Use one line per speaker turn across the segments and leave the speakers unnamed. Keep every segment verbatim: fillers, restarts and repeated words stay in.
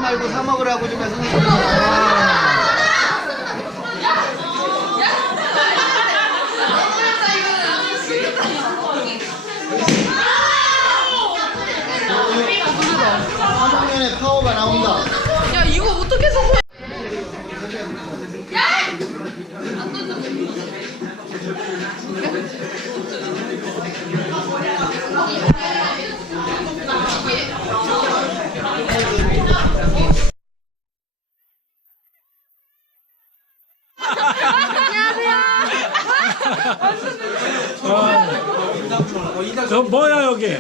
말고 사 먹으라고 좀 해서. 화면에 파워가 나온다.
야 이거 어떻게 성공해?
저 뭐야 여기?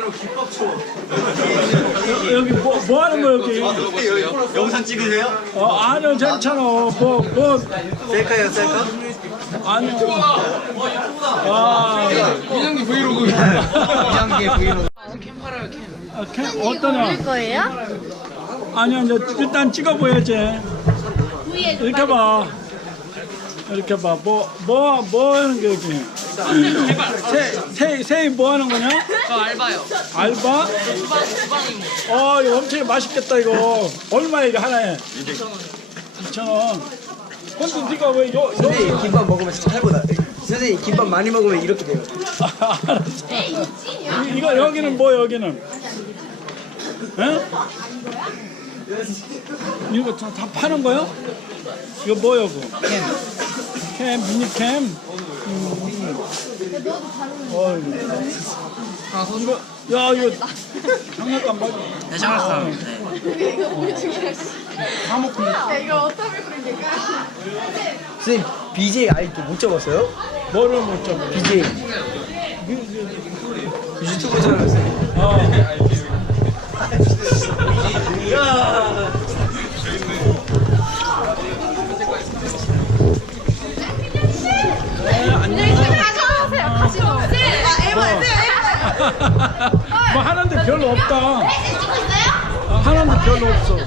여기 뭐, 뭐 하는 거 여기?
영상 찍으세요?
어 아니요 괜찮아. 뭐 뭐.
셀카요 셀카?
아니요. 아
이장기 브이로그. 이장기 브이로그.
아, 캠 어떠냐?
거예요?
아니야 이제 일단 찍어보야지. 이렇게 봐. 이렇게 봐. 뭐 뭐 뭐 하는 게 여기? 세 세 뭐 하는 거냐?
저 알바요.
알바?
주방 주방이모.
어 이거 엄청 맛있겠다 이거. 얼마야 이거 하나에? 이천 원. 이천 원. 근데 네가 왜 요,
선생님 김밥 먹으면 진짜 살보다 선생님 김밥 많이 먹으면 이렇게 돼요.
아, 알았어. 이거 여기는 뭐 여기는? 에? 이거 다, 다 파는 거요? 이거 뭐야 이거? 캠. 캠 미니캠. 음. 어, 이거 야 이거 장난감 맞아.
네, 장난감.
다 먹고.
선생님 비제이 아이디 못 적었어요?
뭐를 못 잡아?
비제이 유튜브잖아요 선생님.
어. 뭐 하는데 별로 없다. 어, 하는데 별로 없어.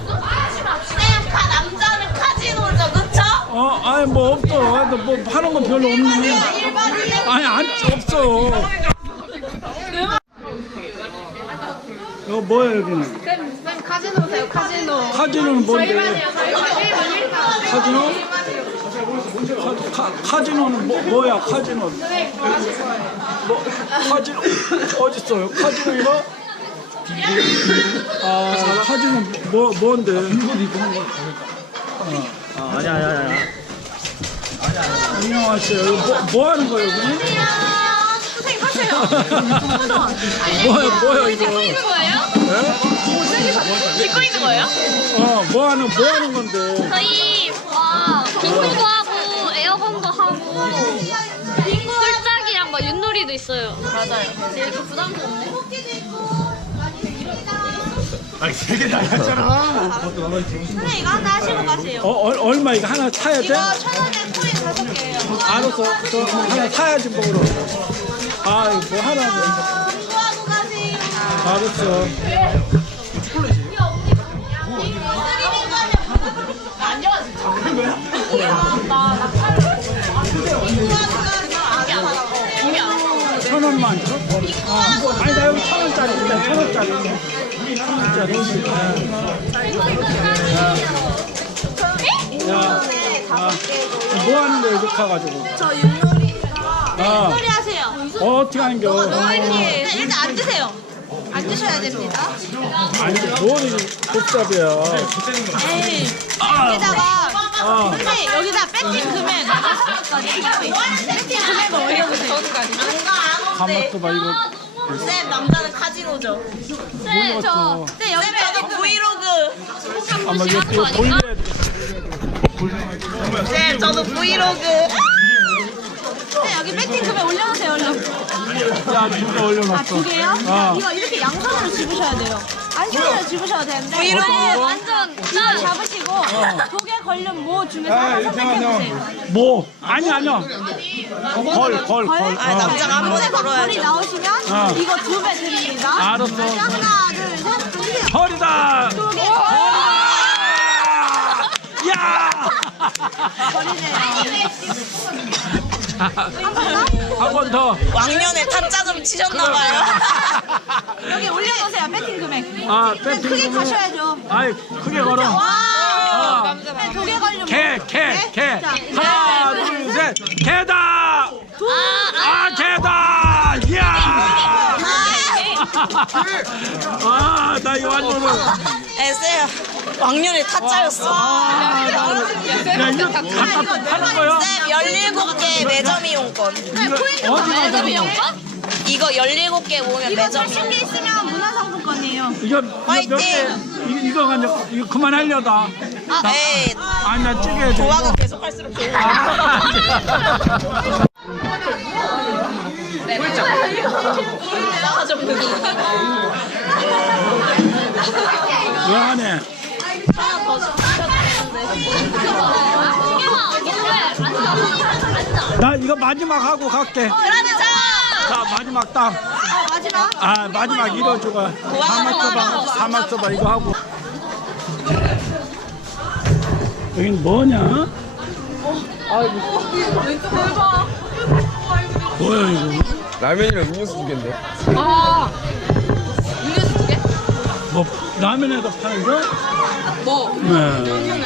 남자는 카지노죠, 그쵸?
어, 아니 뭐 없어. 근데 뭐 하는 건 별로 없네. 아니 안 없어. 이거 뭐야 여기는?
쌤, 쌤 카지노세요, 카지노.
카지노는 뭔데?
저희만이에요, 저희만.
카지노? 카, 카지노는 뭐, 뭐야 카지노? 뭐 카지노 어디 있어요? 카지노 이거? 아 카지노 뭐 뭔데? 어.
아 아니야 아니야 아니야.
안녕하세요. 이거 뭐, 뭐 하는 거예요 여기?
선생님 하세요.
뭐야 뭐야 이거?
찍고 있는 거예요?
예?
찍고 있는 거예요?
어, 뭐 하는 뭐 하는 건데?
저희 어, 빙고도 하고 에어건도 하고 홀짝이랑 막 윷놀이도 있어요. 맞아요. 제일 부담스럽네.
아니 세개 나갔잖아.
선생님 이거 하나 하시고 가세요.
어, 얼, 얼마 이거 하나 사야 돼?
이거 천 원에 코인 다섯 개예요.
알았어. 저 하나 사야지 먹으러. 아, 이거 뭐 하나.
공부하고 가세요.
알았어. 천 원만 줘? 어. 아니, 나 여기 천 원짜리 있다. 천 원짜리. 천 원짜리. 야, 야, 아, 뭐 하는 거야, 이렇게 가가지고?
저 윷놀이.
아,
윷놀이 하세요.
어, 어떻게 하는겨?
네, 일단 앉으세요. 앉으셔야 됩니다.
아니, 뭔 복잡이야.
에이, 여기다가
아,
선생님 여기다 배팅 금액 배팅 금액을 올려보세요.
가만있어 봐, 이거.
쌤 남자는 카지노죠. 쌤 저, 쌤 여기 저도 브이로그.
아마 이거, 이거 돌려야 돼.
쌤 저도 브이로그. 쌤 여기 배팅 금액 올려놓으세요 얼른.
야, 누가 올려놨어?
아 두 개요?
아.
이거 이렇게 양손으로 집으셔야 돼요. 안손으로 집으셔야 되는데 브이로그 완전 딱 잡으시고 두 개 걸린 모 중에서 하나 선택해보세요.
뭐? 아니, 아니야. 걸, 걸, 걸.
아,
어.
남자가 한 번에 걸어야죠. 걸이 나오시면
어.
이거 두 배 드립니다.
알았어.
하나, 둘, 셋, 드세요.
헐이다!
두 개.
야!
걸이네요.
한 번 더.
왕년에 타짜 좀 치셨나봐요. 여기 올려놓으세요. 배팅 금액.
아, 배팅
크게
금액.
가셔야죠.
아이, 크게 걸어.
와. 네, 두개 걸리면.
개, 개, 개.
자,
하나, 둘, 셋. 개다! 아, 개다! 이야! 아, 나 이거 완전.
에세요. 왕년에 타짜였어.
아, 야, 이거 갖다 파는 거야?
쌤, 열일곱 개 매점 이용권.
어디 가서
이거 열일곱 개 모으면 매점 이용권. 개 있으면 문화상품권이에요.
이거, 이거
화이팅!
몇 개? 이거, 이거 가지고, 이거 그만하려다.
아, 에이.
아니, 나 찍어야 돼.
조화가 계속 할수록 좋은 거
왜 하네? 나 이거 마지막 하고 갈게. 자, 마지막 땅.
마지막?
아, 마지막 이뤄주고. 사막 써봐, 사막 써봐, 이거 하고. 여긴 뭐냐? 뭐야, 이거?
라면이랑 음료수 두 개인데.
아, 음료수 두 개?
뭐, 라면에도 파는 거?
뭐?
네.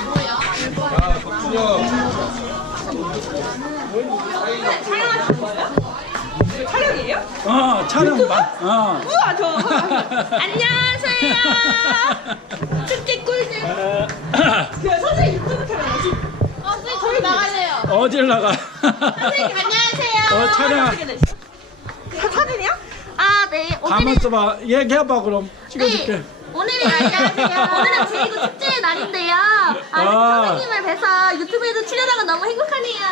촬영이에요?
어, 촬영 봐. 어.
우와, 저. 안녕하세요. 특히 꿀잼. 선생님 유튜브 촬영하시. 어, 선생님 저희 나가세요.
어딜 나가?
선생님 안녕하세요.
어, 촬영.
사진이요? 아, 네.
가만 있어봐. 얘기해봐, 그럼. 찍어줄게.
네. 오늘은 안녕하세요. 오늘은 제이구 축제의 날인데요. 아, 이렇게
아.
선생님을 뵈서 유튜브에도 출연하고 너무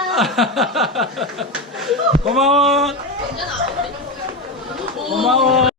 행복하네요.
고마워. 고마워.